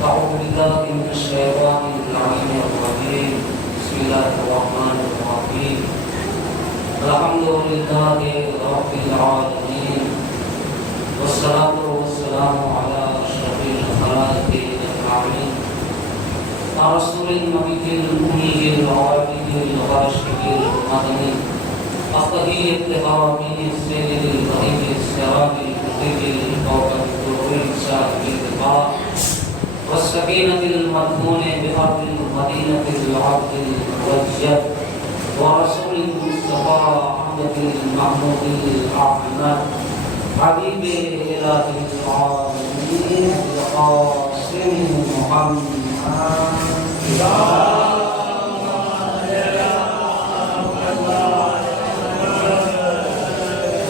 أعوذ بالله من الشيطان اللعين الرجيم. بسم الله الرحمن الرحيم. الحمد لله رب العالمين، والصلاة والسلام على أشرف الخلائق أجمعين، رسول النبي الأمي العابد الغاشم المدني، أفضل اتهامه السيد الغريب السراج الكتب الكوكب الدروي صاحب البقاء والسكينة المدفون بأرض المدينة العبد الموجد، ورسول المصطفى أحمد المحمود الأحمد، حبيب إله العالمين القاسم محمد.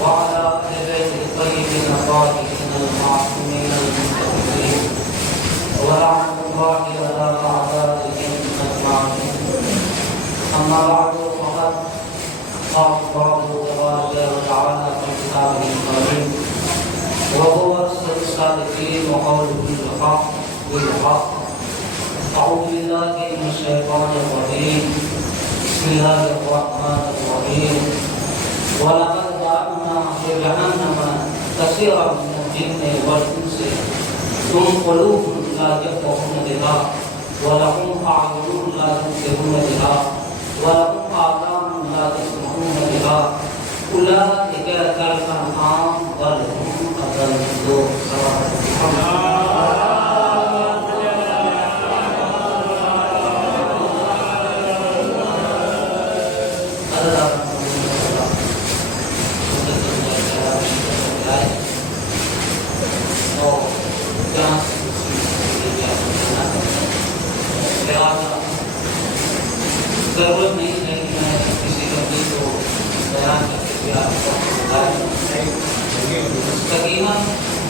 وعلى آل بيت الطيبين الطاهرين المعصومين المنتقمين، ولعنة الله على أعدائهم أجمعين. أما بعد، فقد قال الله تبارك وتعالى في كتابه الكريم: وهو أصدق الصادقين وقوله الحق بالحق. أعوذ بالله من الشيطان الرجيم. بسم الله الرحمن الرحيم. ولقد ذرأنا لجهنم كثيرا من الجن والإنس لهم قلوب لا يفقهون بها ولهم أعين لا يبصرون بها ولهم آذان لا يسمعون بها أولئك كالأنعام بل هم أضل. ضرورت نہیں ہے کہ میں کسی کمی کو بیان کر کے آپ کو بتاؤں. تقریباً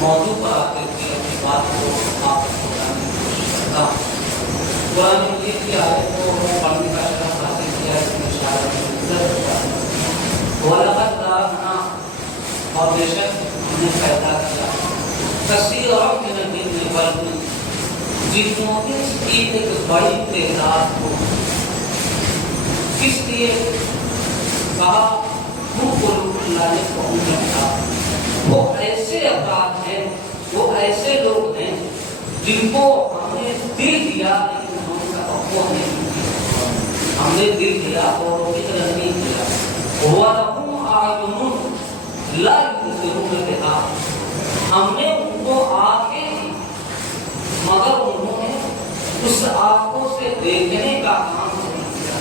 موضوع پر آ کر کے اپنی بات کو آپ کو بتانے کی کوشش کرتا ہوں. قرآن مجید کی آیت کو پڑھنے کا شرف حاصل کیا ہے کہ وَلَقَدْ ذَرَأْنَا، اور بے شک ہم نے پیدا کیا کثیرا من الجن والانس، جنوں کی ایک بڑی تعداد کو. کس لیے کہا؟ وہ ایسے افراد ہیں، وہ ایسے لوگ ہیں جن کو ہم نے دل دیا لیکن ہم کا تقویٰ نہیں کیا. ہم نے دل دیا اور فکر نہیں کیا. وَلَهُمْ أَعْيُنٌ لَا يُبْصِرُونَ بِهَا، ہم نے ان کو آنکھیں دی مگر انہوں نے اس آنکھوں سے دیکھنے کا کام نہیں کیا.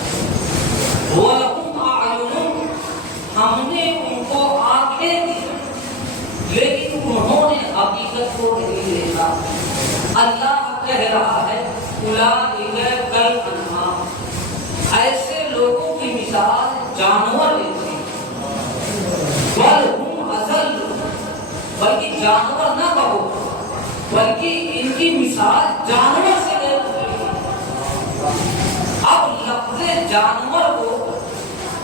وَلَهُمْ أَعْيُنٌ، ہم نے ان کو آنکھیں دی لیکن انہوں نے حقیقت کو نہیں دیکھا. اللہ کہہ رہا ہے أُولَٰئِكَ كَالْأَنْعَامِ، ایسے لوگوں کی مثال جانور جیسی. بل ہم اضل، بلکہ جانور نہ کہو بلکہ ان کی مثال جانور سے غیر مختلف. اب لفظ جانور کو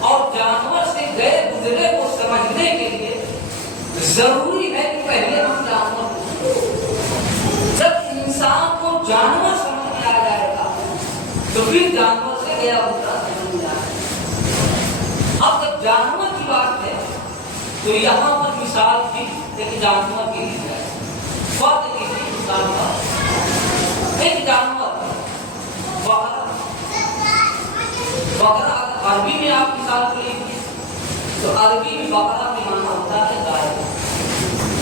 اور جانور سے غیر گزرے کو سمجھنے کے لیے ضروری ہے کہ پہلے ہم جانور کو، جب انسان کو جانور سمجھ میں آ جائے گا تو پھر جانور سے غیر گزرا سمجھ میں آئے گا. اب جب جانور کی بات ہے تو یہاں پر مثال بھی ایک جانور کی لی جائے. فرض کیجیے مثال کا ایک جانور بقرہ. بقرہ عربی میں آپ مثال کو لیجیے تو عربی میں بقرہ کے معنی ہوتا ہے گائے.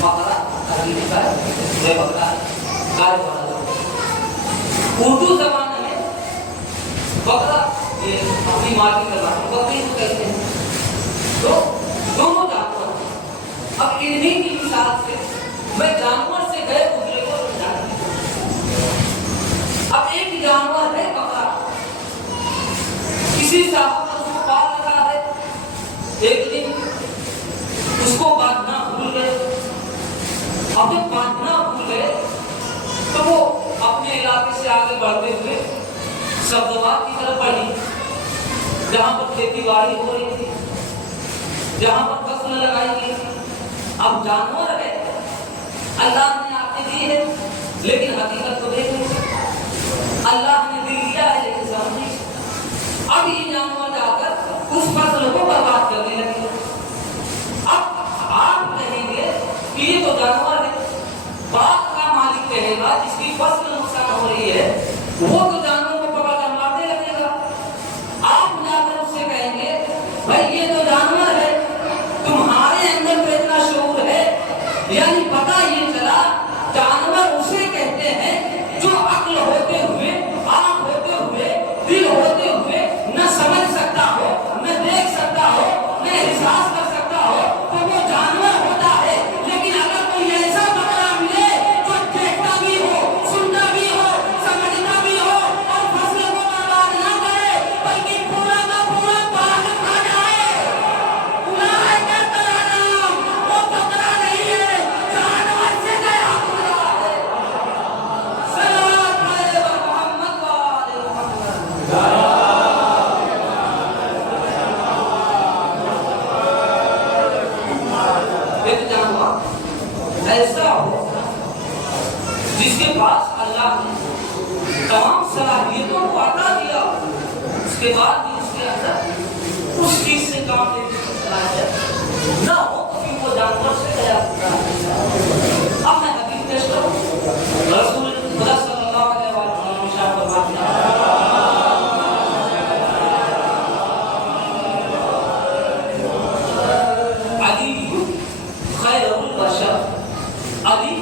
بقرہ عربی میں گائے، بقرہ گائے والا. اردو زبان میں بقرہ یہ اپنی مادی زبان میں بکری کو کہتے ہیں. تو دونوں جانور. اب انہیں کی مثال سے میں جانور سے غیر گزرے کو سمجھانے کی کوشش. اب ایک جانور ہے بقرہ، کسی صاحب نے اس کو پال رکھا ہے. ایک دن اس کو باندھنا بھول گئے. اب جب باندھنا بھول گئے تو وہ اپنے علاقے سے آگے بڑھتے ہوئے سبزوات کی طرف بڑھی جہاں پر کھیتی باڑی ہو رہی تھی، جہاں پر فصل لگائی گئی تھی. اب جانور ہے، اللہ نے آنکھیں دی ہے لیکن حقیقت کو دیکھ نہیں سکتا. کی فصل نقصان ہو رہی ہے وہ تو جانوروں کو پکڑ کر مارنے لگے گا. آپ جا کر اس سے کہیں گے بھائی یہ تو جانور ہے, تمہارے اندر تو اتنا شعور ہے. یعنی پتہ یہ چلا جانور اسے کہتے ہیں جو عقل ہوتے ہوئے, آنکھ ہوتے ہوئے, دل ہوتے ہوئے نہ سمجھ سکتا ہو, نہ دیکھ سکتا ہو, نہ احساس کر سکتا ہو, تو وہ جانور ہوتا ہے. لیکن اگر کوئی ایسا بکرا ملے جو دیکھتا بھی ہو, سنتا بھی ہو, سمجھتا بھی ہو اور فصل کو برباد نہ کرے بلکہ پورا کا پورا باغ کھا جائے, اولئک الانعام, وہ بکرا نہیں ہے, جانور سے گیا بکرا ہے. صلوات علی محمد و آل محمد. ایک جانور ایسا ہو جس کے پاس اللہ نے تمام صلاحیتوں کو عطا کیا, اس کے بعد بھی اس کے اندر اس چیز سے کام لینے کی صلاحیت نہ ہو تو پھر وہ جانور سے گیا بکرا ہے. اب میں حدیث پیش کروں. رسول خدا صلی اللہ علیہ وسلم نے ارشاد فرمایا علی خیر البشر, علی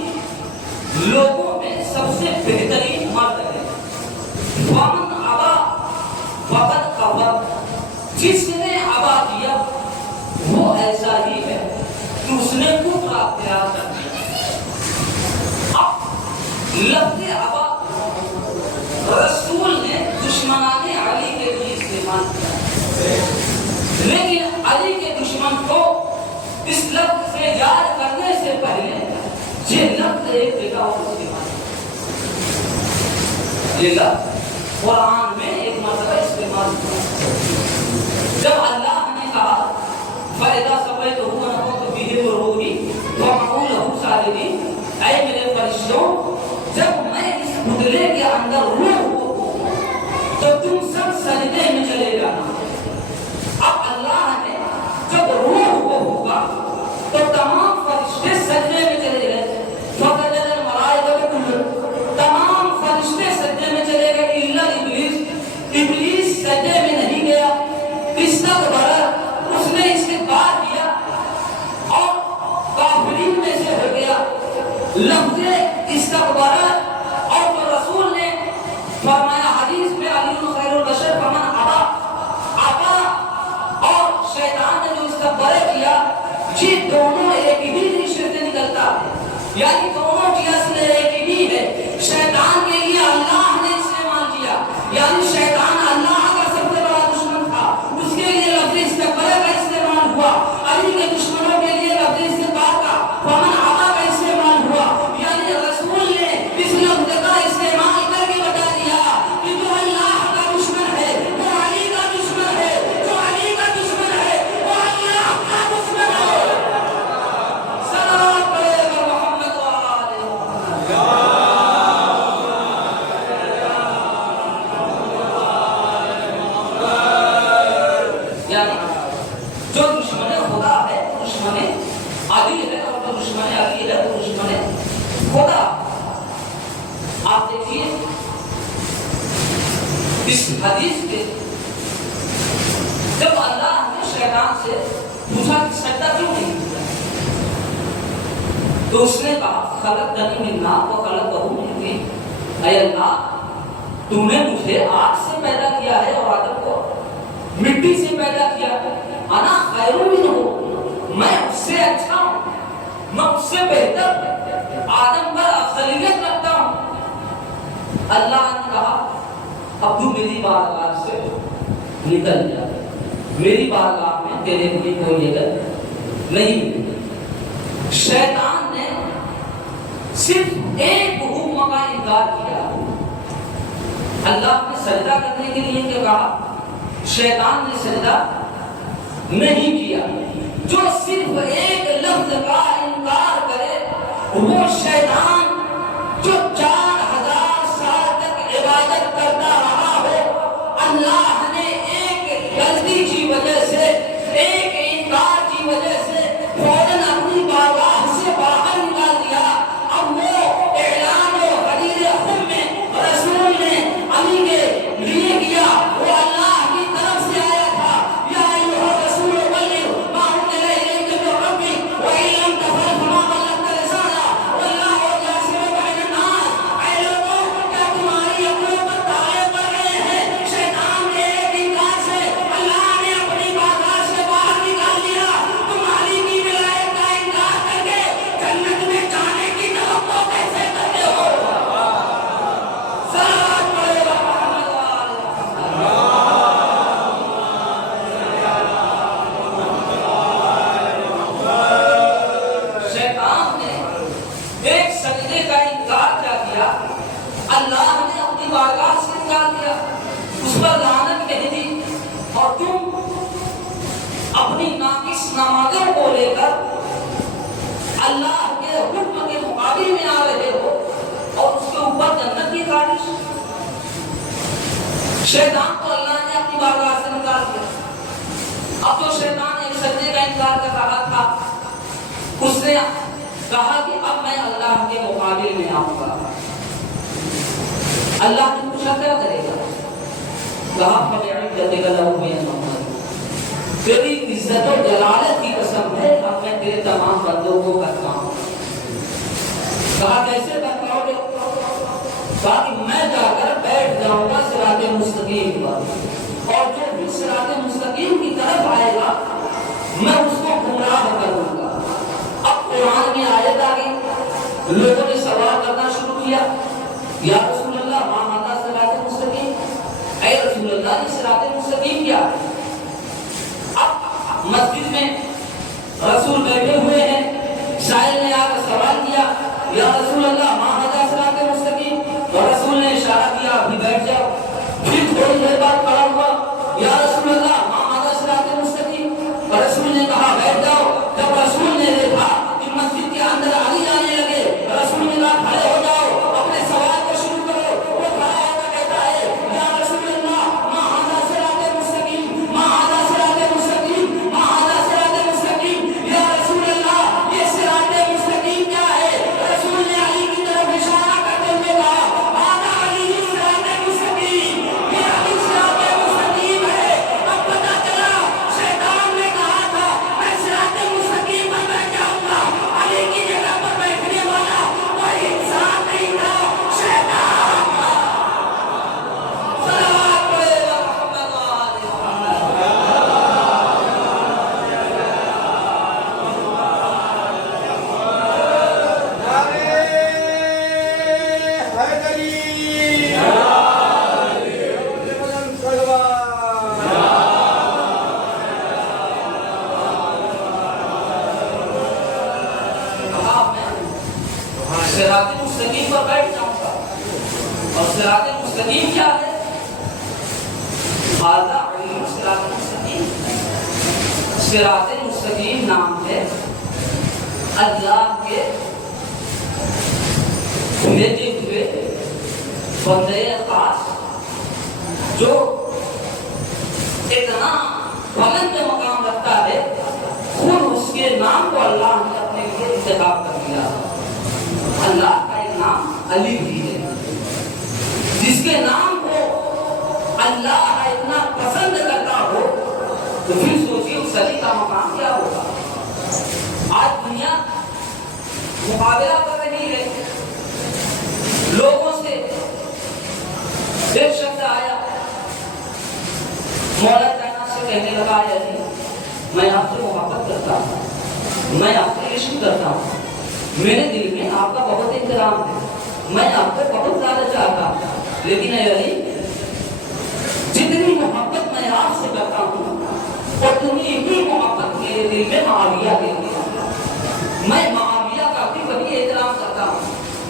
لوگوں میں سب سے بہترین مرد ہے. ومن ابا فقد کفر, جس نے ابا کیا وہ ایسا ہی ہے کہ اس نے کفر اختیار کر دیا. اب لفظ ابا رسول نے دشمنان علی کے لیے استعمال کیا, لیکن علی کے دشمن کو اس لفظ سے یاد کرنے سے پہلے یہ لفظ ایک جگہ اور استعمال کیا. یہ لفظ قرآن میں ایک مرتبہ استعمال کیا جب اللہ نے کہا فَإِذَا سَوَّيْتُهُ وَنَفَخْتُ فِيهِ مِن رُّوحِي فَقَعُوا لَهُ سَاجِدِينَ, اے میرے فرشتوں جب میں اس پتلے کے اندر روح کو تو تم سب سجدے میں چلے جانا. اب اللہ نے جب روح کو ہوگا تو تمام فرشتے سجدے میں چلے گئے. فَسَجَدَ الْمَلَائِكَةُ كُلُّهُمْ, تمام فرشتے سجدے میں چلے گئے الا ابلیس, ابلیس سجدے میں نہیں گیا. استکبر, اس نے استکبار کیا اور کافرین میں سے ہو گیا. لفظ استکبر اور تو رسول نے فرمایا حدیث میں علی خیر البشر فمن ابا, ابا اور شیطان نے جو استکبار کیا یہ دونوں ایک ہی رشتے سے نکلتا ہے, یعنی دونوں کی اصل ایک ہی ہے. شیطان کے لیے اللہ نے استعمال کیا, یعنی شیطان اللہ کا سب سے بڑا دشمن تھا, اس کے لیے لفظ استکبار کا استعمال ہوا. علی کے دشمنوں کے لیے لفظ استکبار کا فمن ابا کا استعمال ہوا. یعنی رسول نے اس لفظ کا استعمال کر کے بتا دیا کہ جو اللہ کا دشمن ہے وہ علی کا دشمن ہے, جو علی کا دشمن ہے وہ اللہ کا دشمن ہے. صلوات علی محمد و آل محمد. یعنی جو دشمن خدا ہے دشمن علی ہے, اور جو دشمن علی ہے وہ دشمن خدا. آپ دیکھیے اس حدیث کے جب اللہ نے شیطان سے پوچھا کہ سجدہ کیوں نہیں کیا تو اس نے کہا خلقتنی من نار وخلقتہ من طین, اے اللہ تو نے مجھے آگ سے پیدا کیا ہے اور آدم کو مٹی سے پیدا کیا ہے. انا خیر منہ, میں اس سے اچھا ہوں, میں اس سے بہتر آدم پر افضلیت رکھتا ہوں. اللہ نے کہا اب تو میری بارگاہ سے نکل جا, میری بارگاہ میں تیرے لیے کوئی جگہ نہیں. شیطان نے صرف ایک حکم کا انکار کیا. اللہ نے سجدہ کرنے کے لیے کیا کہا, شیطان نے سجدہ نہیں کیا. جو صرف ایک لفظ کا انکار کرے وہ شیطان جو 4000 سال تک عبادت کرتا رہا ہو, اللہ نے ایک غلطی کی وجہ سے, ایک انکار کی وجہ سے فوراً اپنی بارگاہ سے باہر نکال دیا. اب وہ اعلان و حدیث کیا؟ اللہ نے اپنی بارگاہ سے نکال دیا، اس پر لعنت کہہ دی، اور تم اپنی ناقص نمازوں کو لے کر اللہ کے حکم کے مقابل میں آ رہے ہو اور اس کے اوپر جنت کی خواہش۔ شیطان کو اللہ نے اپنی بارگاہ سے نکال دیا۔ اب جو شیطان ایک سجدے کا انکار کر رہا تھا، اس نے کہا کہ اب میں اللہ کے مقابل میں آؤں گا۔ اللہ نے پوچھا کیا کرے گا؟ کہا فَبِعِزَّتِكَ لَأُغْوِيَنَّهُمْ، تیری عزت و جلالت کی قسم ہے اب میں تیرے تمام بندوں کو بتاؤں۔ کہا کیسے بتاؤ گے؟ کہا کہ میں جا کر بیٹھ جاؤں گا صراط مستقیم پر، اور جو بھی صراط مستقیم کی طرف آئے گا میں اس کو گمراہ کروں گا۔ اب قرآن میں آیت آ گئی، لوگوں نے سوال کرنا شروع کیا، یا رسول اللہ ما ھذا صراط مستقیم، اے رسول اللہ یہ صراط مستقیم کیا ہے؟ اب مسجد میں رسول بیٹھے ہوئے ہیں، شاعر نے آ کر سوال کیا، یا رسول اللہ ما ھذا صراط مستقیم، اور رسول نے اشارہ کیا ابھی بیٹھ جاؤ۔ پھر تھوڑی دیر بعد کھڑا ہوا، یا رسول اللہ ما ھذا صراط مستقیم، اور رسول نے کہا بیٹھ جاؤ۔ جب رسول نے دیکھا کہ مسجد کے اندر علی آنے لگے، رسول نے کہا کھڑے ہو جاؤ، اپنے سوال کو شروع کرو۔ وہ کھڑا ہو کر کہتا ہے، یا رسول اللہ ما ھذا صراط مستقیم، ما ھذا صراط مستقیم، ما ھذا صراط مستقیم، یا رسول اللہ یہ صراط مستقیم کیا ہے؟ رسول نے علی کی طرف اشارہ کرتے ہوئے کہا ھذا علی صراط مستقیم، یہ علی صراط مستقیم ہے۔ اب پتہ چلا شیطان نے کہا تھا میں صراط مستقیم پر بیٹھ جاؤں گا، علی کی جگہ پر بیٹھنے والا کوئی انسان نہیں تھا، شیطان تھا۔ صلوات پڑھے محمد و آل محمد۔ کہا میں صراط مستقیم پر بیٹھ جاؤں گا، اور صراط مستقیم کیا ہے؟ ھذا علی صراط مستقیم۔ صراط مستقیم نام ہے اللہ کے بھیجے ہوئے بندے خاص جو اتنا بلند مقام رکھتا ہے، خود اس کے نام کو اللہ نے اپنے لیے انتخاب کر دیا۔ اللہ کا ایک نام علی بھی ہے، جس کے نام کو اللہ اتنا پسند کرتا ہو تو پھر سوچیے اس علی کا مقام کیا ہوگا۔ آج دنیا مقابلہ کر رہی ہے لوگوں سے۔ ایک شخص آیا مولا جانا سے کہنے لگا، اے علی میں آپ سے محبت کرتا ہوں، میں آپ سے عشق کرتا ہوں، میرے دل میں آپ کا بہت احترام ہے، میں آپ کو بہت زیادہ چاہتا ہوں، لیکن اے علی جتنی محبت میں آپ سے کرتا ہوں اتنی ہی محبت میرے دل میں معاویہ کے لیے۔ میں معاویہ کا بھی وہی احترام کرتا ہوں،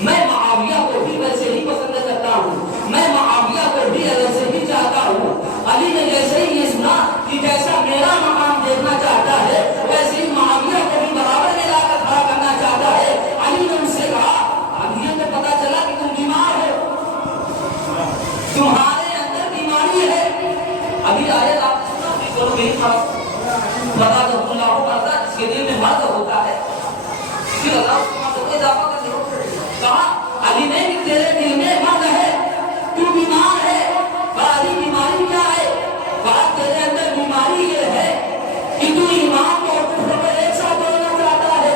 میں معاویہ کو بھی ویسے ہی پسند کرتا ہوں، میں معاویہ کو بھی ویسے ہی چاہتا ہوں۔ علی نے جیسے ہی یہ سنا کہ جیسا میرا مقام دیکھنا چاہتا ہے ویسے ہی معاویہ کو بھی برابر میں لا کر کھڑا کرنا چاہتا ہے۔ علی نے ان سے کہا علی کو پتا چلا کہ تم بیمار ہو، تمہارے اندر بیماری ہے۔ ابھی آئے آپ نے سنا کہ چلو میری طرف بتا دو اللہ کرتا جس کے دل میں مرض ہوتا ہے، پھر اللہ اس کو اضافہ کر دے۔ کہا علی نے کہ تیرے دل میں مرض ہے، تو بیمار ہے۔ علی بیماری کیا ہے؟ کہا تیرے اندر بیماری یہ ہے کہ تو ایمان کو کفر پر ایک ساتھ بولنا چاہتا ہے۔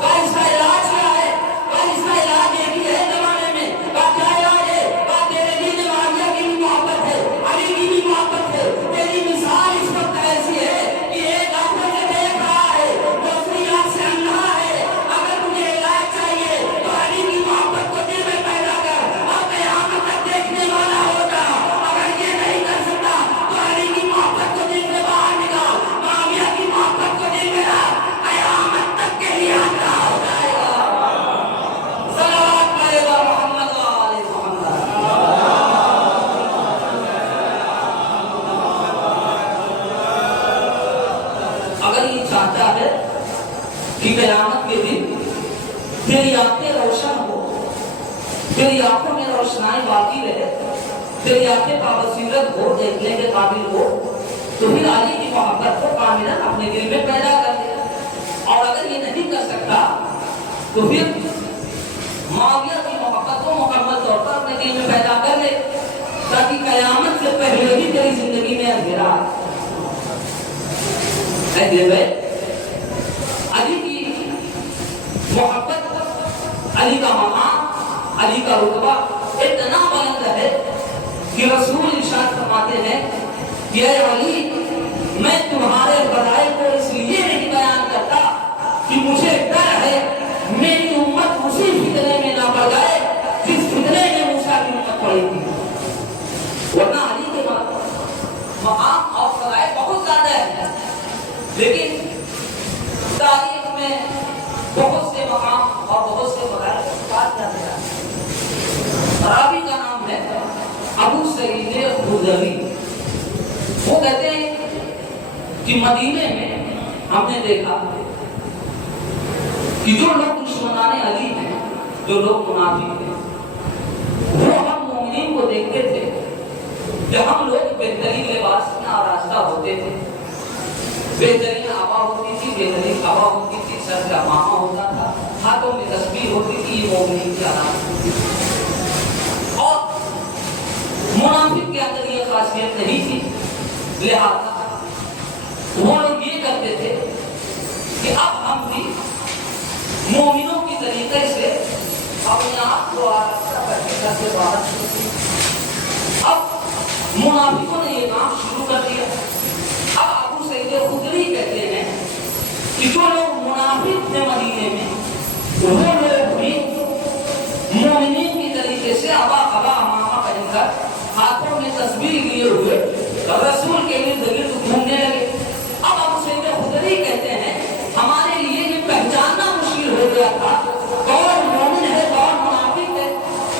کہا اس کا علاج کیا ہے؟ کہا اس کا علاج ایک ہی ہے زمانے میں۔ کہا کیا علاج ہے؟ کہا تیرے دل میں معاویہ کی بھی محبت ہے، علی کی بھی محبت ہے۔ تیری مثال اس وقت ایسی ہے کہ ایک آنکھوں سے دیکھ رہا ہے، دوسری آنکھ سے اندھا ہے۔ اگر تجھے علاج چاہیے تو علی کی محبت کو دل میں پیدا کر، تیری آنکھوں میں روشنائی باقی رہے، تیری آنکھیں بابصیرت ہو، دیکھنے کے قابل ہو، تو پھر علی کی محبت کو کاملا اپنے دل میں پیدا کر دے۔ اور اگر یہ نہیں کر سکتا تو پھر معاویہ کی محبت کو مکمل طور پر اپنے دل میں پیدا کر لے، تاکہ قیامت سے پہلے ہی تیری زندگی میں اندھیرا آئے۔ علی کی محبت، علی کا مقام، علی کا رتبہ اتنا بلند ہے کہ رسول ارشاد فرماتے ہیں کہ اے علی، میں تمہارے فضائل کو اس لیے نہیں بیان کرتا کہ مجھے ڈر ہے میری امت اسی فتنے میں نہ پڑ جائے جس فتنے میں موسیٰ کی امت پڑی تھی، ورنہ علی کے مقام اور فضائل بہت زیادہ ہے، لیکن تاریخ میں بہت سے مقام اور بہت سے فضائل بات جاتے ہیں۔ صحابی کا نام ہے ابو سعید خدری۔ وہ کہتے ہیں کہ مدینے میں ہم نے دیکھا کہ جو لوگ دشمنان علی ہیں، جو لوگ منافق ہیں، وہ ہم مومنین کو دیکھتے تھے کہ ہم لوگ بہترین لباس میں آراستہ ہوتے تھے، بہترین آبا ہوتی تھی، بہترین آبا ہوتی تھی، سر کا امامہ ہوتا تھا، ہاتھوں میں تسبیح ہوتی تھی، یہ مومنین کی علامت تھی۔ اور منافق کے اندر یہ خاصیت نہیں تھی، لہذا وہ لوگ یہ کرتے تھے کہ اب ہم بھی مومنوں کی طریقے سے اپنے آپ کو آراستہ کر کے گھر سے باہر نکلتے۔ اب منافقوں نے یہ کام شروع کر دیا۔ اب ابو سعید خدری کہتے ہیں کہ جو لوگ منافق تھے مدینے میں، وہ لوگ بھی مومنین کی طریقے سے ابا امامہ پہن کر ہاتھوں میں تسبیح لیے ہوئے رسول کے ارد گرد گھومنے لگے۔ اب ابو سعید خدری کہتے ہیں ہمارے لیے یہ پہچاننا مشکل ہو گیا تھا کون مومن ہے کون منافق ہے،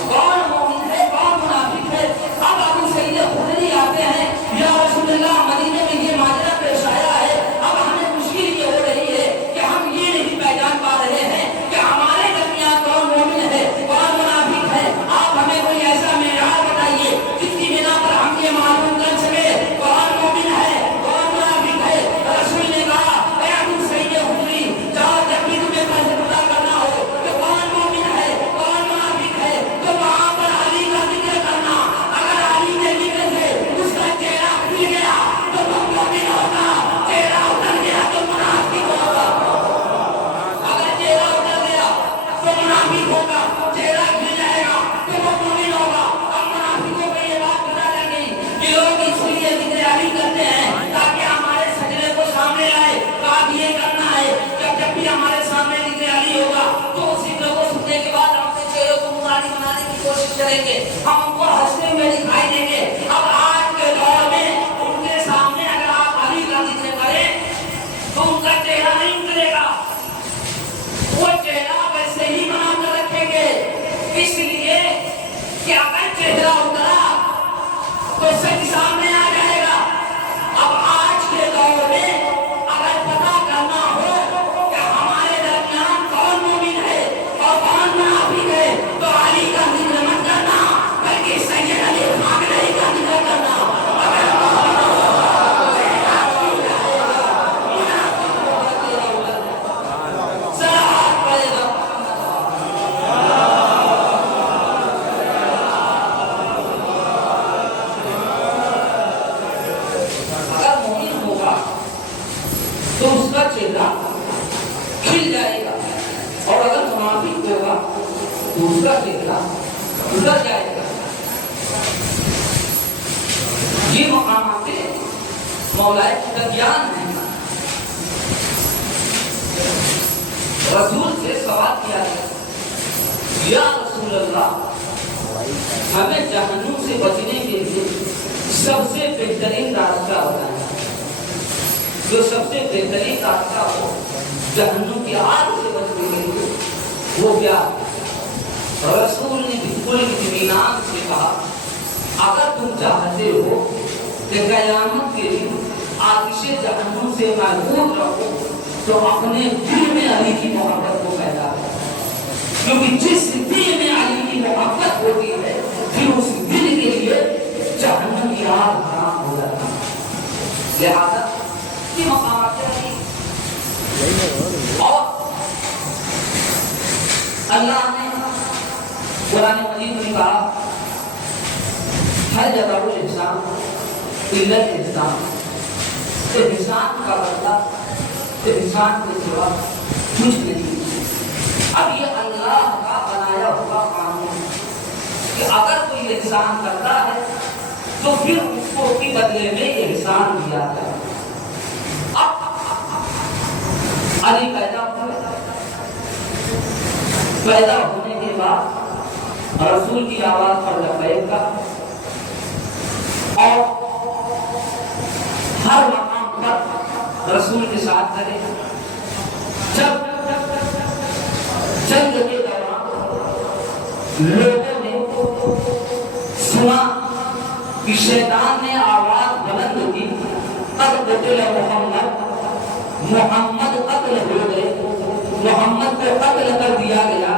کون مومن ہے کون منافق ہے۔ اب ابو سعید خدری آتے ہیں، یا رسول اللہ، مدینے میں یہ ماجرا پیش آیا ہے، اب ہمیں مشکل یہ ہو رہی ہے کہ ہم یہ نہیں پہچان پا رہے ہیں کہ ہمارے درمیان کون مومن ہے کون منافق ہے۔ آپ ہمیں کوئی ایسا معیار بتائیے جس کی بنا پر ہم یہ معلوم کر سکے کون مومن ہے کون منافق ہے۔ رسول نے کہا اے ابو سعید خدری، جاؤ جب بھی تمہیں پتہ کرنا ہو کہ کون مومن ہے کون منافق ہے تو وہاں پر علی کا ذکر کرنا۔ اگر علی کے ذکر سے اس کا چہرہ کھل گیا تو وہ مومن ہوگا، چہرہ اتر گیا تو منافق ہوگا۔ اگر چہرہ اتر گیا تو منافق ہوگا، چہرہ کھل جائے گا تو وہ مومن ہوگا۔ اب منافقوں کو یہ بات پتہ چل گئی کہ لوگ اس لیے ذکر علی کرتے ہیں تاکہ ہمارے سجدے کو سامنے آئے۔ بات یہ کرنا ہے کہ جب بھی ہمارے سامنے ذکر علی ہوگا تو اس ذکر کو سننے کے بعد ہم اپنے چہرے کو نورانی بنانے کی کوشش کریں گے، ہم ان کو ہنستے ہوئے دکھائی دیں گے۔ اب آج کے دور میں ان کے سامنے اگر آپ علی کا ذکر کریں تو ان کا چہرہ نہیں اترے گا، وہ چہرہ ویسے ہی بنا کر رکھیں گے، اس لیے کہ اگر چہرہ اترا تو سچ سامنے آ جائے گا۔ اب آج کے دور میں اگر پتہ کرنا ہو کہ ہمارے درمیان کون مومن ہے اور کون منافق ہے تو علی کا ذکر مت کرنا، بلکہ سید علی خامنئی کا ذکر کرنا۔ اگر مومن ہوگا تو اس کا چہرہ کھل جائے گا، اور اگر منافق ہوگا تو اس کا چہرہ اتر جائے گا۔ یہ مقامات مولا تقیان ہے۔ رسول سے سوال کیا گیا، یا رسول اللہ، ہمیں جہنم سے بچنے کے لیے سب سے بہترین راستہ بتائیں، جو سب سے بہترین راستہ ہو جہنم کی آگ سے بچنے کے لیے، وہ کیا ہے؟ رسول نے بالکل اطمینان سے کہا، اگر تم چاہتے ہو کہ قیامت کے دن آتش جہنم سے محفوظ رہو تو اپنے دل میں علی کی محبت کو پیدا کرو۔ کیونکہ جس دل میں علی کی محبت ہوتی ہے پھر اس دل کے لیے جہنم کی آگ حرام ہو جاتا ہے. لہذا یہ مقامات ہیں. اور اللہ نے قرآن مجید میں کہا ہر جگہ وہ احسان علت احسان احسان کا بدلہ احسان کے سوا کچھ نہیں. اب یہ اللہ کا بنایا ہوا قانون کہ اگر کوئی احسان کرتا ہے تو پھر اس کو کی بدلے میں احسان دیا جائے. اب علی پیدا ہونے کے بعد رسول کی آواز پر لبیک کا اور ہر مقام پر رسول کے ساتھ کرے. جب جنگ کے دوران لوگوں نے سنا کہ شیطان نے آواز بلند کی قد قتل محمد محمد قتل ہو گئے محمد کو قتل کر دیا گیا.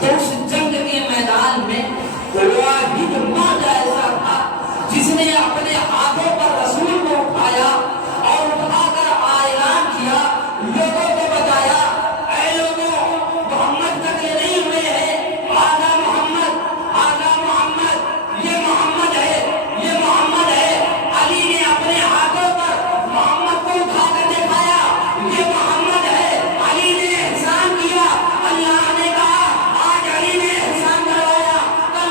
تو اس جنگ کے میدان میں واحد مرد ایسا تھا جس نے اپنے ہاتھوں پر رسول کو اٹھایا اور اٹھا کر اعلان کیا, لوگوں کو بتایا اے لوگوں محمد قتل نہیں ہوئے ہیں, آگا محمد یہ محمد ہے یہ محمد ہے. علی نے اپنے ہاتھوں پر محمد کو اٹھا کر دکھایا یہ محمد ہے. علی نے احسان کیا. اللہ نے کہا آج علی نے احسان کروایا, کل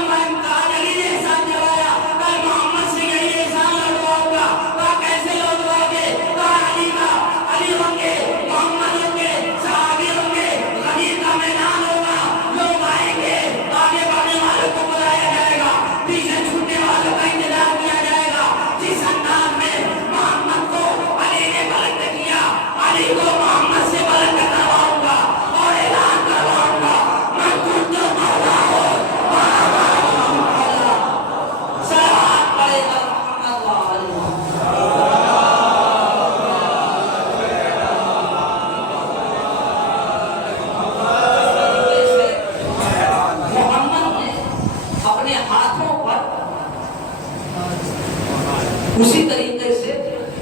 علی نے احسان کروایا, کل محمد سے یہی احسان لوٹواؤں گا. کہا کیسے لوٹواؤ گے؟ کہا علی کا علی ہوں گے, محمد ہوں گے, صحابی ہوں گے, غدیر کا میدان ہوگا, لوگ آئیں گے, آگے بڑھنے والوں کو بلایا جائے گا, پیچھے چھوٹنے والوں کا انتظار کیا جائے گا. جس انداز میں محمد کو علی نے بلند کیا, علی کو محمد سے بلند کرواؤں گا اور اعلان کرواؤں گا میں خود مولا ہوں. صلوات پڑھے گا محمد وعلی محمد نے اپنے ہاتھوں پر اسی طریقے سے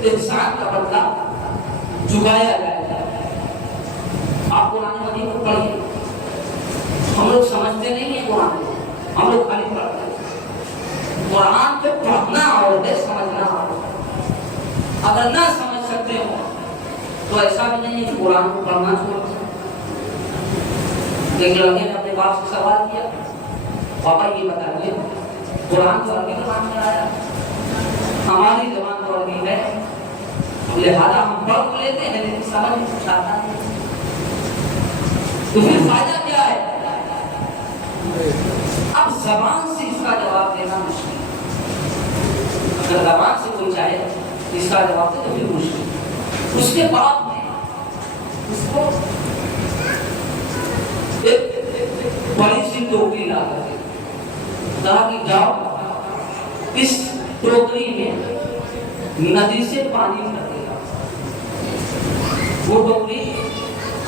احسان کا بدلہ چکایا جائے گا. آپ قرآن مجید کو پڑھیے. ہم لوگ سمجھتے نہیں ہیں قرآن, ہم لوگ خالی پڑھتے ہیں. قرآن کو پڑھنا اور ہے سمجھنا اور. اگر نہ سمجھ سکتے ہو تو ایسا بھی نہیں ہے کہ قرآن کو پڑھنا چھوڑ دیں. ایک لڑکے نے اپنے باپ سے سوال کیا, پاپا یہ بتائیے قرآن تو عربی زبان میں آیا, ہماری زبان تو عربی ہے, لہذا ہم پڑھ تو لیتے ہیں لیکن سمجھ نہیں آتا ہے, تو پھر فائدہ کیا ہے؟ اب زبان سے اس کا جواب دینا مشکل ہے. اگر زبان سے کوئی چاہے اس کا جواب دے تو پھر مشکل. اس کے بعد میں اس کو ایک بڑی سی ٹوکری لا کر دے, کہا کہ جاؤ اس ٹوکری میں ندی سے پانی بھر دے گا. وہ ٹوکری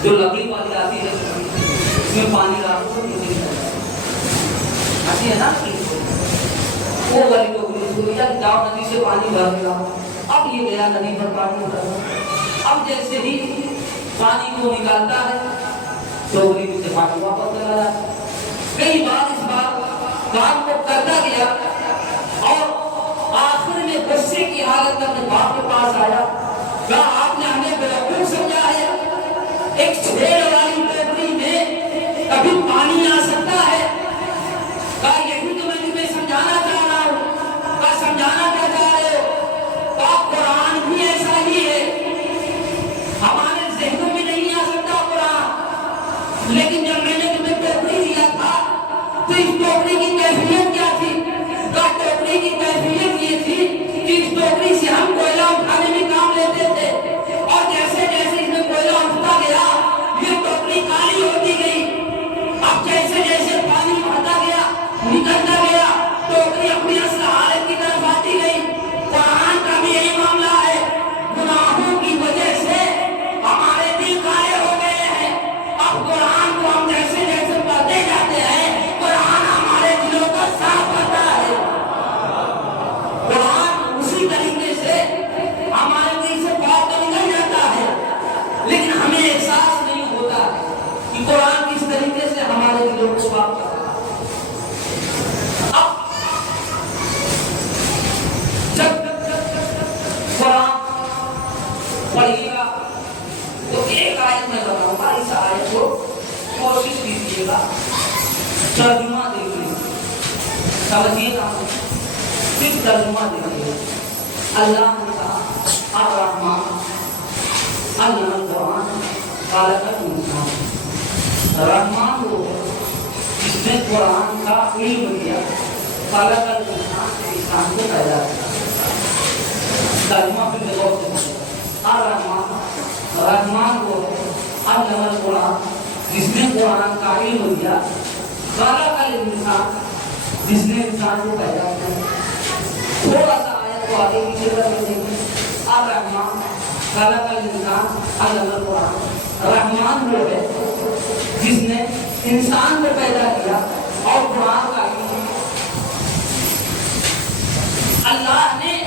جو لکڑی والی آتی ہے اس میں پانی ڈالو آتی ہے نا, وہ والی ٹوکری جاؤ ندی سے پانی بھر دے گا. اب یہ گیا ندی پر پانی بھر. اب جیسے ہی پانی کو نکالتا ہے ٹوکری میں سے پانی واپس چلا جاتا ہے. کئی بار اس بات کام کو کرتا گیا اور آخر میں غصے کی حالت میں اپنے باپ کے پاس آیا. کہا آپ نے ہمیں بیوقوف سمجھا ہے, ایک چھیڑ والی ٹوکری میں کبھی پانی آ سکتا ہے. کہا یہی تو میں تمہیں سمجھانا چاہ رہا ہوں. کہا سمجھانا کیا چاہ رہے ہو؟ کہا قرآن بھی ایسا ہی ہے, ہمارے ذہنوں میں نہیں آ سکتا قرآن, لیکن جب میں نے تمہیں ٹوکری دیا تھا تو اس ٹوکری کی کیفیت کیا تھی؟ کہا ٹوکری کی کیفیت یہ تھی کہ اس ٹوکری سے ہم کوئلہ اٹھانے میں کام لیتے تھے, اور جیسے جیسے اس میں کوئلہ اٹھتا گیا یہ سمجھیے گا صرف ترجمہ دیکھیے اللہ نے کہا الرحمن علم القرآن خلق الانسان رحمان وہ ہے جس نے قرآن کا علم دیا خلق الانسان انسان کو پیدا کیا ترجمہ پھر غور سے سمجھیں الرحمن رحمان وہ ہے علم القرآن جس نے قرآن کا علم دیا خلق الانسان جس نے انسان کو پیدا کیا تھوڑا سا آیت کو آگے پیچھے کر کے دیکھیں الرحمن خلق الانسان علم القرآن رحمان وہ ہے جس نے انسان کو پیدا کیا اور قرآن کا علم اللہ نے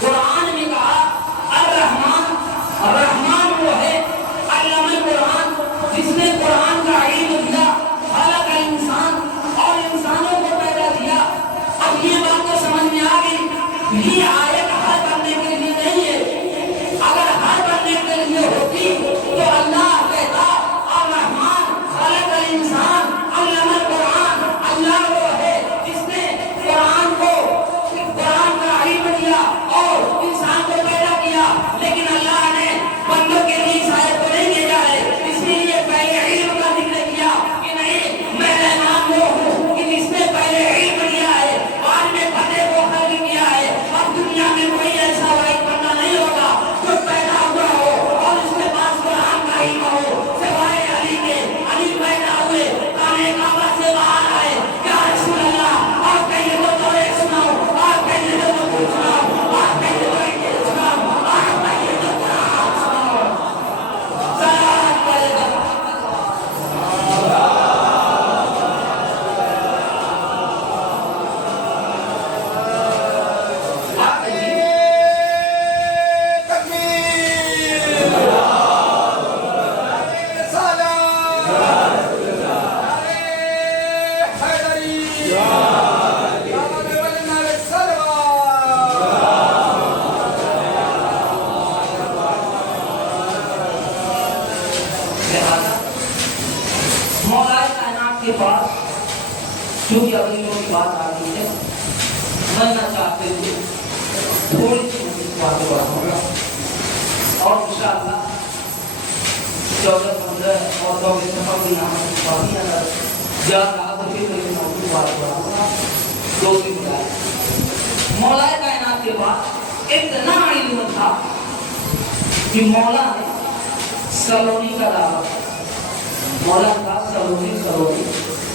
قرآن میں کہا الرحمن رحمان وہ ہے علم القرآن جس نے قرآن کا علم دیا خلق الانسان اور انسانوں کو پیدا کیا اب یہ بات تو سمجھ میں آ گئی یہ آیت ہر بندے کے لیے نہیں ہے اگر ہر بندے کے لیے ہوتی تو اللہ کہتا الرحمن خلق الانسان علم القرآن اللہ وہ ہے جس نے قرآن کو قرآن کا علم دیا اور انسان کو پیدا کیا لیکن اللہ نے بندوں کے لیے اس آیت کو نہیں بھیجا ہے اس لیے پہلے علم کا ذکر کیا کہ نہیں میں رحمان وہ ہوں کہ جس نے پہلے علم دیا ہے بعد میں بندے کو خلق کیا ہے اب دنیا میں کوئی ایسا واحد بندہ نہیں ہوگا جو پیدا ہوا ہو اور اس کے پاس قرآن کا علم ہو سوائے علی کے علی پیدا ہوئے کانے کعبہ سے باہر آئے یا رسول اللہ آپ کہیے وہ تو ایک سناؤ آپ کہیے وہ تو کچھ سناؤ آپ کہیے وہ ایک سناؤ آپ کہیے تو قرآن سناؤ سلام علیکم مولا کائنات کے پاس چونکہ اگلی کی بات آ گئی ہے میں نہ چاہتے ہوئے تھوڑی سی باتیں بڑھاؤں گا اور انشاءاللہ 14 15 اور 24 سفر میں یہاں سے باقی اگر یاد رہا تو پھر میں موضوع بات بڑھاؤں گا دو دن بجائے مولا کائنات کے پاس اتنا علم تھا کہ مولا نے سلونی کا دعویٰ مولا کا سلونی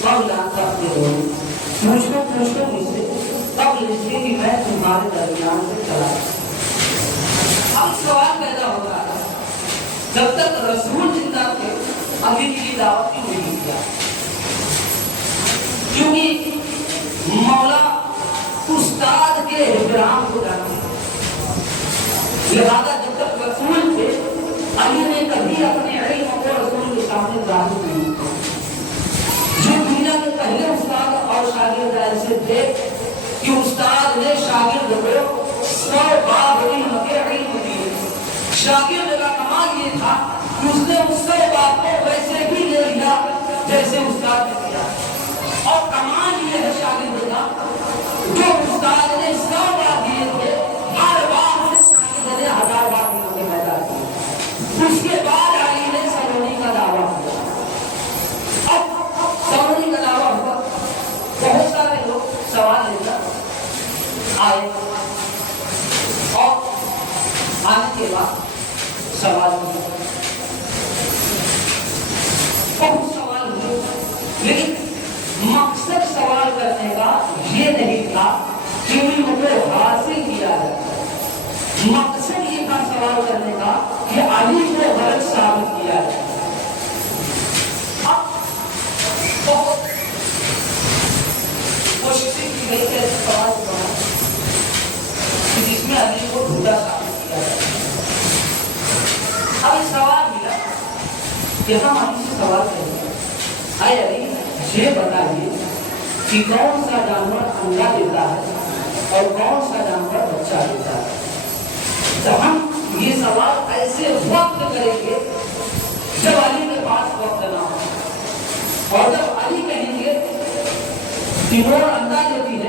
مولا کا سلونی پوچھو مجھ سے قبل اس کے کہ میں تمہارے درمیان سے چلا اب سوال پیدا ہوتا ہے جب تک رسول زندہ تھے ابھی کی دعوت کیوں نہیں کیا کیونکہ مولا استاد کے احترام کو جانتے لہذا جب تک رسول تھے علی نے کبھی اپنے علم کو رسول کے سامنے ظاہر نہیں کیا جو دنیا کے پہلے استاد اور شاگرد ایسے تھے کہ استاد نے شاگرد کو 100 باب علم کے علم دیے شاگرد کا کمال یہ تھا کہ اس نے اس 100 باب کو ویسے ہی لے لیا جیسے استاد نے کیا اور کمال یہ ہے شاگرد کا جو استاد نے 100 باب دیے تھے ہر بار سے شاگرد نے 1000 باب علم کے پیدا کیے اس کے بعد علی نے سلونی کا دعویٰ کیا اب سلونی کا دعویٰ ہوا بہت سارے لوگ سوال لے کر آئے اور آنے کے بعد سوال ہوئے بہت سوال ہوئے لیکن مقصد سوال کرنے کا یہ نہیں تھا کہ علم کو حاصل کیا جائے مقصد یہ تھا سوال کرنے کا کہ علی کو غلط ثابت کیا جائے اب بہت کوشش کی گئی کہ سوال بنا کہ جس میں علی کو جھوٹا ثابت کیا جائے اب سوال ملا کہ ہم علی سے سوال کریں گے اے علی یہ بتائیے کہ کون سا جانور انڈا دیتا ہے اور کون سا جانور بچہ دیتا ہے تو ہم یہ سوال ایسے وقت کریں گے جب علی کے پاس وقت نہ ہو اور جب علی کہیں گے کہ وہ انڈا دیتی ہے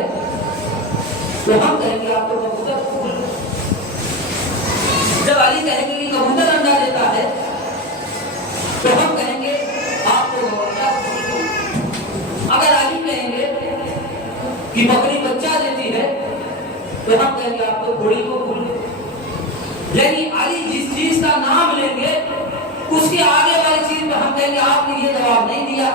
تو ہم کہیں گے آپ کو کبوتر پھول. جب علی کہیں گے کہ کبوتر انڈا دیتا ہے تو ہم کہیں گے آپ کو انڈا پھول. اگر علی کہیں گے کہ بکری بچہ دیتی ہے تو ہم کہیں گے آپ کو گھوڑی کو پھول. یعنی علی جس چیز کا نام لیں گے اس کے آگے والی چیز پہ ہم کہیں گے آپ نے یہ جواب نہیں دیا,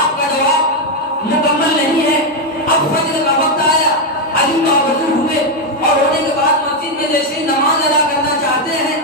آپ کا جواب مکمل نہیں ہے. اب فجر کا وقت آیا, علی کا وضو ہوئے اور ہونے کے بعد مسجد میں جیسے ہی نماز ادا کرنا چاہتے ہیں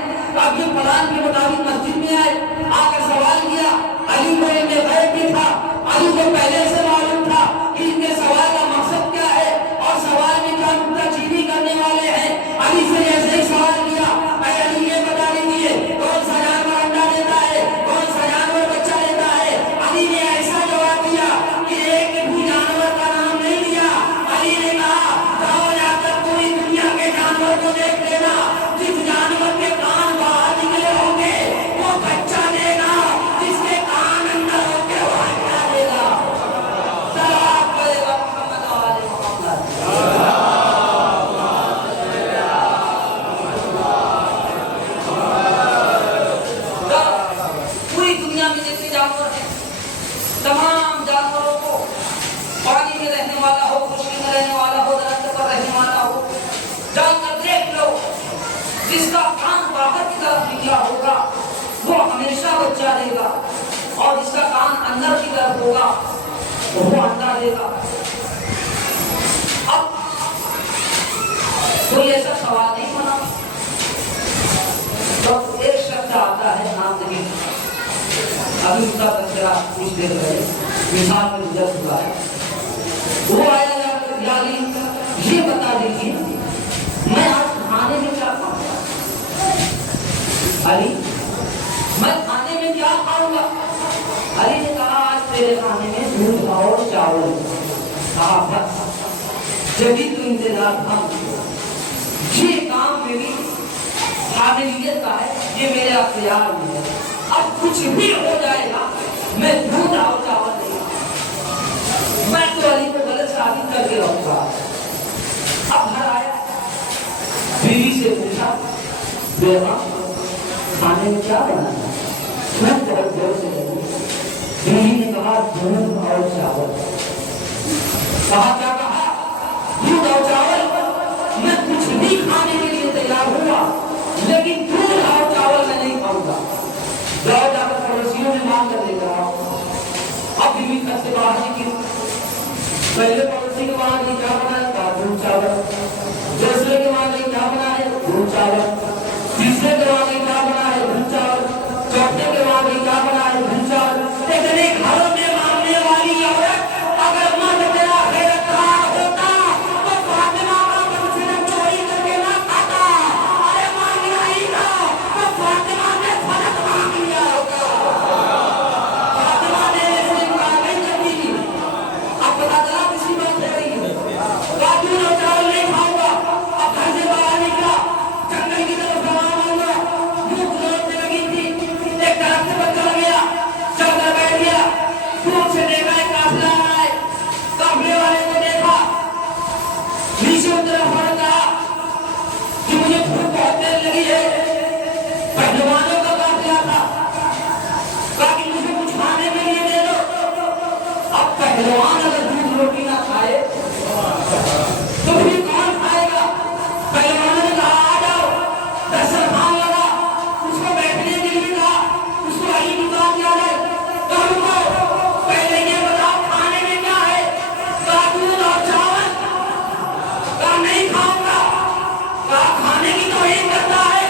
اب یہ پلان کے مطابق مسجد میں آئے, آ کر سوال کیا. علی کو ان کے غیب بھی تھا, علی کو پہلے سے معلوم تھا کہ ان کے سوال کا مقصد کیا ہے اور سوال میں کیا نکتہ چینی کرنے والے ہیں. علی سے ایسے ہی سوال کیا, اے علی یہ بتا دیجیے کون سا جانور انڈا دیتا ہے, کون سا جانور بچہ دیتا ہے. علی نے ایسا جواب دیا کہ ایک بھی جانور کا نام نہیں لیا. علی نے کہا جاؤ جا کر پوری دنیا کے جانور کو دیکھ لینا, جس جانور کے کان باہر نکلے ہوں گے وہ بچہ دے گا, جس کے کان اندر ہوں گے وہ انڈا دے گا. صلوات پڑھے گا محمد و آل محمد. پوری دنیا میں جتنے جانور ہیں تمام جانوروں کو, پانی میں رہنے والا ہو, خشکی میں رہنے والا ہو, درخت پر رہنے والا ہو, جا کر دیکھ لو جس کا کان باہر کی طرف نکلا ہوگا وہ ہمیشہ بچہ دے گا اور جس کا کان اندر کی طرف ہوگا وہ انڈا دے گا. اب کوئی ایسا سوال نہیں بنا تو ایک شخص آتا ہے نام نہیں, ابھی اس کا تذکرہ کچھ دیر پہلے مثال میں گزر چکا ہے. وہ آیا یا علی یہ بتا دیجیے میں آج کھانے میں کیا کھاؤں گا. علی میں کھانے میں کیا کھاؤں گا. علی نے کہا آج تیرے کھانے میں دودھ اور چاول. کہا بس جبھی تو انتظار تھا, یہ کام میری حاملیت کا ہے, یہ میرے اختیار میں ہے. اب کچھ بھی ہو جائے گا میں دودھ اور چاول نہیں کھاؤں. میں تو علی کو غلط ثابت کر کے رہوں گا. اب گھر آیا, بیوی سے پوچھا بیوہ کھانے میں کیا بنانا. میں بہت زور سے بولوں. بیوی نے کہا دودھ اور چاول. کہا کیا کہا, دودھ اور چاول. میں کچھ بھی کھانے کے لیے تیار ہوا لیکن دودھ اور چاول میں نہیں کھاؤں گا. جاؤ جا کر پڑوسیوں میں مانگ کر لے کر آؤ. اب بیوی گھر سے باہر نکلی, پہلے پڑوسی کے وہاں گئی کیا بنایا, کہا دودھ چاول. دوسرے کے وہاں گئی کیا بنا ہے, دودھ چاول. تیسرے کے وہاں گئی کیا بنا ہے, دودھ چاول. چوتھے کے وہاں گئی کیا بنا ہے, دودھ چاول. اتنے گھروں میں مانگنے والی عورت اگر مرد تیرا خیرتخواہ ہوتا تو فاطمہ کا منصب چوری کر کے نہ کھاتا. ارے مانگنا ہی تھا تو فاطمہ نے فرق مانگ لیا ہوگا. فاطمہ نے ایسے کاغذ کر دی. اب پتا چلا کسی بات ہو رہی ہے, دودھ اور چاول نہیں کھاؤں گا. اب گھر سے باہر نکلا, جنگل کی طرف روانہ ہوا. منہ گزرنے لگی تھی, ایک درخت پر چڑھ گیا, چڑھ کر بیٹھ گیا. دور سے دیکھا ایک قافلہ آ رہا ہے, قافلے والے کو دیکھا, نیچے اترا, فوراً کہا کہ مجھے بھوک بہت دیر لگی ہے. پہلوانوں کا قافلہ تھا, کہا کہ مجھے کچھ کھانے کے لیے دے دو. اب پہلوان اگر دودھ روٹی نہ کھائے تو پھر کون کھائے گا. پہلوانوں نے کہا آ جاؤ. دسترخوان لگا, اس کو بیٹھنے کے لیے کہا, اس کو علی بتا دیا ہے. کہا رکو, پہلے یہ بتاؤ کھانے میں کیا ہے. کہا دودھ اور چاول. کہا نہیں کھاؤں گا. کہا کھانے کی توہین کرتا ہے,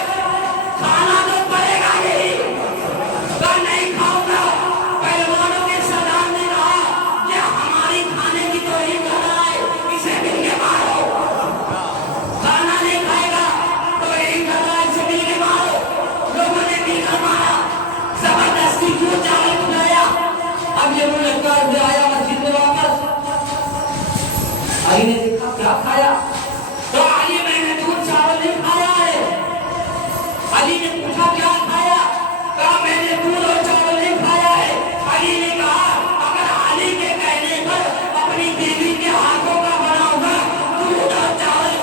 کھانا تو پڑے گا یہی. کہا نہیں کھاؤں گا. پہلوانوں کے سردار نے کہا یہ ہماری کھانے کی توہین کر رہا ہے, اسے مل کے مارو. کھانا نہیں کھائے گا, توہین کر رہا ہے, اسے مل کے مارو. لوگوں نے مل کر مارا, زبردستی کیوں چاول بنایا. اب یہ وہ لڑکا آیا مسجد میں واپس. علی نے دیکھا کیا کھایا, تو علی میں نے دودھ چاول نہیں کھایا ہے. علی نے پوچھا کیا کھایا, کہا میں نے دودھ اور چاول نہیں کھایا ہے. علی نے کہا اگر علی کے کہنے پر اپنی بیوی کے ہاتھوں کا بنا ہوا دودھ اور چاول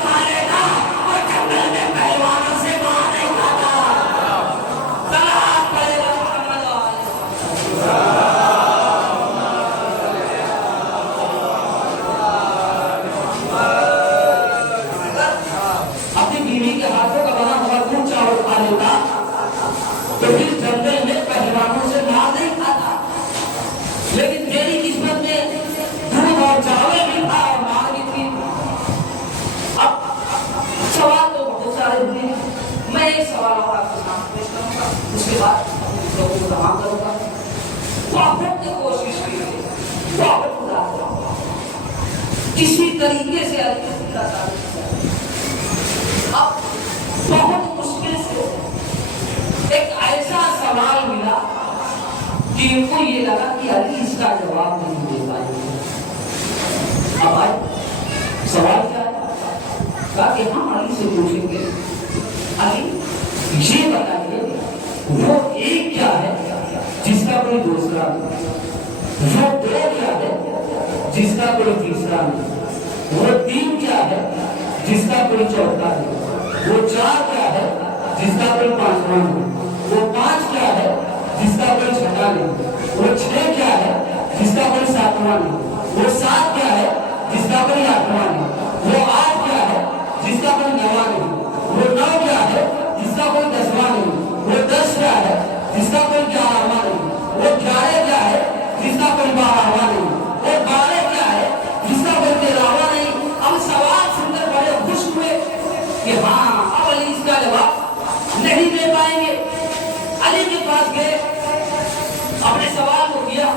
طریقے سے الحمدللہ ثابت کیا۔ اب بہت مشکل سے ایک ایسا سوال ملا کہ ان کو یہ لگا کہ علی اس کا جواب نہیں دے پائیں گے۔ اب آئے سوال کیا ہے؟ کہا کہ ہم علی سے پوچھیں گے، علی یہ بتائیے وہ ایک کیا ہے جس کا کوئی دوسرا نہیں، وہ دو کیا ہے جس کا کوئی تیسرا نہیں، وہ تین کیا ہے جس کا کوئی چوتھا نہیں، وہ چار کیا ہے جس کا کوئی پانچواں نہیں، وہ پانچ کیا ہے جس کا کوئی چھٹا نہیں، وہ چھ کیا ہے جس کا کوئی ساتواں نہیں، وہ سات کیا ہے جس کا کوئی آٹھواں نہیں، وہ آٹھ کیا ہے جس کا کوئی نواں نہیں، وہ نو کیا ہے جس کا کوئی دسواں نہیں، وہ دس کیا ہے جس کا کوئی گیارہواں نہیں، وہ گیارہ کیا ہے جس کا کوئی بارہواں نہیں، وہ بارہ کیا ہے جس کا کوئی تیرہواں نہیں۔ اب سوال سن کر بڑے خوش ہوئے کہ ہاں اب علی اس کا جواب نہیں دے پائیں گے۔ علی کے پاس گئے، اپنے سوال کو کیا،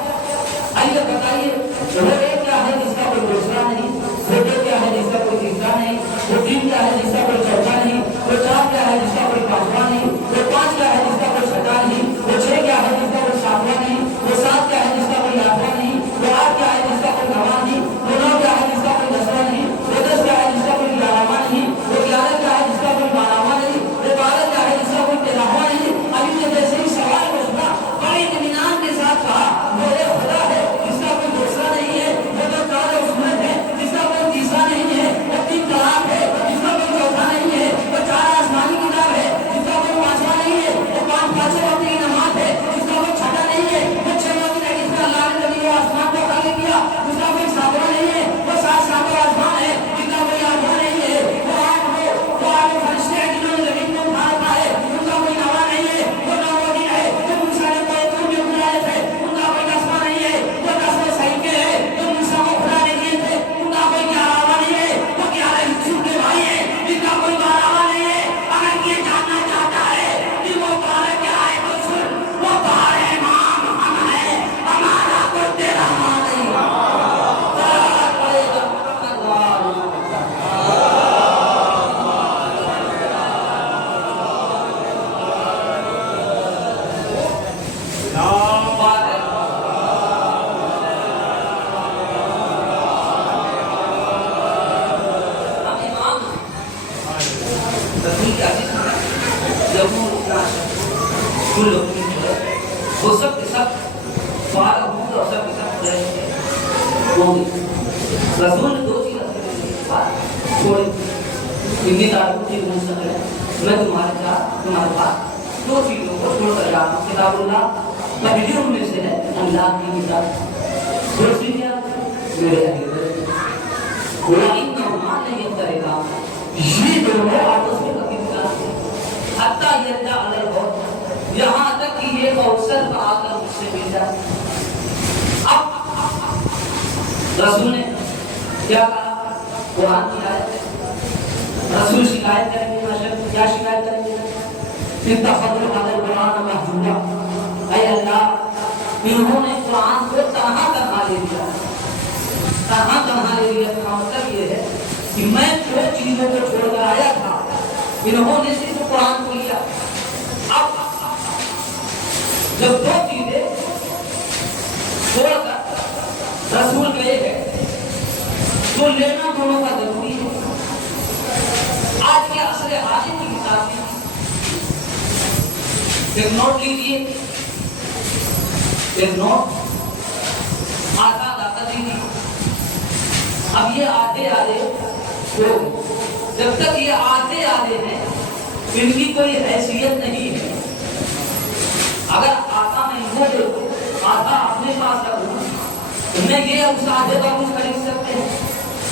علی بتائیے وہ ایک کیا ہے جس کا کوئی دوسرا نہیں، وہ دو کیا ہے جس کا کوئی تیسرا نہیں، وہ تین کیا ہے جس کا کوئی چوتھا نہیں، وہ چار کیا ہے جس کا کوئی پانچواں نہیں، وہ پانچ کیا ہے جس کا کوئی چھٹا نہیں، وہ چھ کیا ہے جس کا کوئی ساتواں نہیں، وہ سات کیا ہے جس کا کوئی آٹھواں نہیں، وہ آٹھ کیا ہے جس کا کوئی نواں نہیں، وہ نو کیا ہے جس کا کوئی دسواں نہیں، وہ دس کیا ہے جس کا کوئی گیارہواں نہیں، وہ گیارہ کیا ہے جس کا کوئی بارہواں نہیں، وہ بارہ کیا ہے جس کا کوئی تیرہواں نہیں۔ علی نے جیسے ہی سوال کو سنا بڑے اطمینان کے ساتھ کہا وہ ایک خدا ہے جس کا کوئی دوسرا نہیں ہے، وہ جو کار عثمت ہے جس کا کوئی تیسرا نہیں ہے، وہ تین کلام ہے جس کا کوئی چوتھا نہیں ہے، وہ چار آسمانی کتاب ہے جس کا کوئی پانچواں نہیں ہے، وہ پانچ وقت کی نماز ہے جس کا کوئی چھٹا نہیں ہے، وہ چھ وقت ہے جس میں اللہ نے زمین و آسمان کو خلق کیا جس کا کوئی ساتواں نہیں ہے، وہ سات ساتواں آسمان ہے جس کا کوئی آٹھواں نہیں ہے، وہ آٹھ فرشتے ہیں جنہوں نے زمین کو اٹھا رکھا ہے ان کا کوئی نواں نہیں ہے، وہ نواں دن ہے جو موسیٰ نے کوئی تم جو بلائے تھے ان کا کوئی دسواں نہیں ہے، وہ دسویں صحیفے ہیں جو موسیٰ کو خدا نے دیے تھے ان کا کوئی گیارہواں نہیں ہے، وہ گیارہ یوسف کے بھائی ہیں جن کا کوئی بارہواں نہیں ہے۔ اگر یہ جاننا چاہتا ہے کہ وہ بارہ کیا ہے تو سن، وہ بارہ امام ہم ہیں، ہمارا کوئی تیرہواں نہیں ہے۔ وہ سب کے سب بارہ ہوں اور سب کے سب رسول نے دو چیز چھوڑی، میں تمہارے پاس دو چیزوں کو چھوڑ کر جا رہا ہوں، کتاب اللہ پہلی ان میں سے ہے اللہ کی کتاب، دوسری کیا میرے یہ دونوں آپس میں کبھی حتیٰ یہ بہت یہاں تک کہ یہ اوسر پر آ کر مجھ سے مل جائے۔ اب رسول نے کیا کہا؟ قرآن کی آیت، رسول شکایت کریں گے ماشاءاللہ، کیا شکایت کریں گے؟ اتخذوا هذا القرآن مهجورا، اے اللہ انہوں نے قرآن کو تنہا تنہا لے لیا، تنہا تنہا لے لیا۔ کا مطلب یہ ہے کہ میں دو چیزوں کو چھوڑ کر آیا تھا، انہوں نے صرف قرآن کو لیا۔ اب جب دو چیزیں چھوڑ کر رسول گئے ہیں تو لینا دونوں کا ضروری ہے۔ آج کے عصر حاضر کی کتاب میں ایک نوٹ لیجیے، ایک نوٹ آزاد آزادی کی۔ اب یہ آدھے آدھے لوگ، جب تک یہ آدھے آدھے ہیں ان کی کوئی حیثیت نہیں ہے۔ اگر آتا میں ان کو آدھا اپنے پاس رکھوں، نہ یہ اس آدھے کا کچھ خرید سکتے ہیں،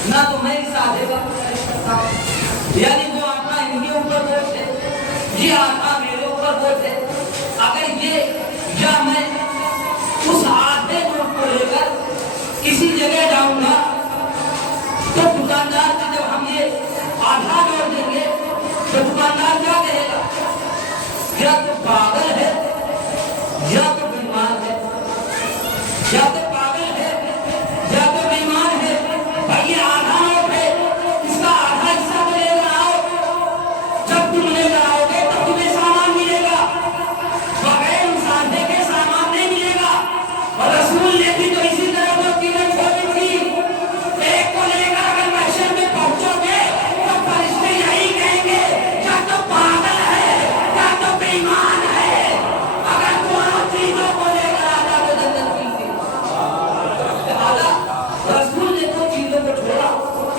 نہ تو میں اس آدھے کا کچھ خرید سکتا ہوں، یعنی وہ آدھا ان کے اوپر بوجھ ہے، یہ آدھا میرے اوپر بوجھ ہے۔ اگر یہ یا میں اس آدھے نوٹ کو لے کر کسی جگہ جاؤں گا تو دکاندار سے جب ہم یہ آدھا نوٹ دیں گے تو دکاندار کیا کہے گا؟ یا تو پاگل ہے یا تو بیمار ہے، یا تو پاگل ہے یا تو بیمار ہے۔ بھائی یہ آدھا نوٹ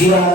11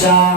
4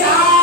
4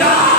4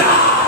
4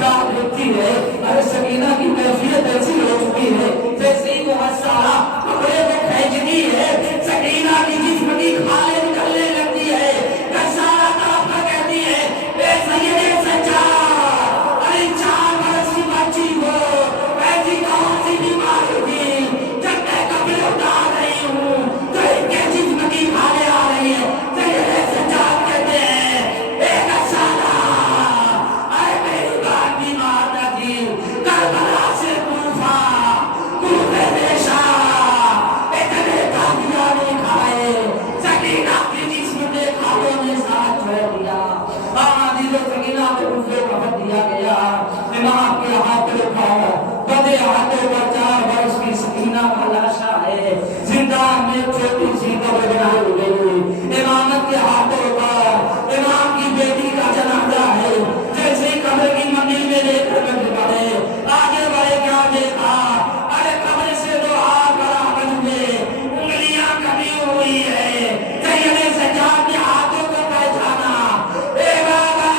یاد ہوتی ہے ارے سکینہ کی کیفیت ایسی ہو چکی ہے جیسے ہی وہ سارا کپڑے کو کھینچتی ہے سکینہ کی جسم کی کھالیں نکلنے لگتی ہے سارا طرف پر کہتی ہے اے سید سجاد ارے 4 برس کی بچی ہو ایسی کون سی بیماری تھی جب میں کپڑے اتار رہی ہوں تو ان کے جسم کی کھالیں آ رہی ہیں سید سجاد کہتے ہیں اے سارا ارے میری بات بیمار نہ تھی کربلا سے کوفہ کوفے میں شاہ اتنے کامیاب نہیں کھائے سکینہ کی جسم نے کھالوں نے ساتھ چھوڑ دیا آدھی جو سکینہ کو کوفے کا خط دیا گیا امام کے ہاتھ اٹھاؤ بدے ہاتھوں پر 4 برس کی سکینہ کا لاشا ہے زندان میں چھوٹی سی قبر بنائی گئی امامت کے ہاتھوں پر امام کی بیٹی کا جنازہ ہے جیسے ہی قبر کی منڈی میں لے کر بڑھے آگے بڑھے کیا دیکھا ارے قبر سے تو برابر میں انگلیاں کٹی ہوئی ہے سید سجاد کے ہاتھوں کو پہچانا اے بابا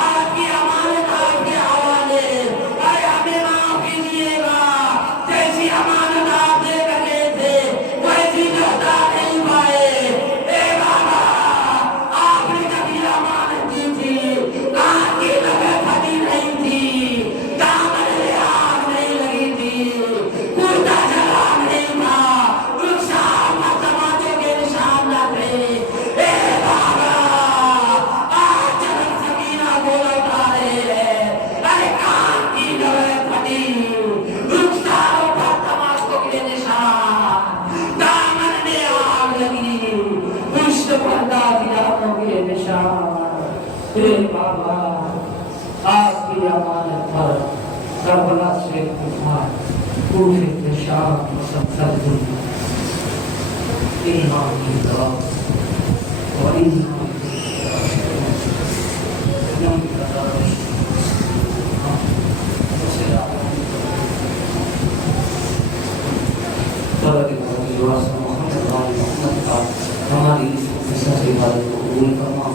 آپ کی امانت آپ کے حوالے ارے ہمیں معاف کیجیے گا جیسی امانت آپ دے کر گئے تھے ویسی لوٹا نہیں پائے اے بابا آپ نے کبھی امانت دی تھی آپ کی لگت پھٹی نہیں تھی دامن میں آگ نہیں لگی تھی کرتا جلا نہیں تھا رخسار پر تماچوں کے نشان نہ تھے اے بابا آج جب ہم سکینہ کو لوٹا رہے ہیں ارے آگ کی لگت پھٹی رخساروں پر تماچوں کے نشان دامن میں آگ لگی پشت پر دادیانوں کے نشان اے بابا آپ کی امانت پر کربلا سے کوفہ کوفے سے شام مسلسل ہوئی ایمان کی دعا اور ایمان ہماری عبادت کو قبول فرما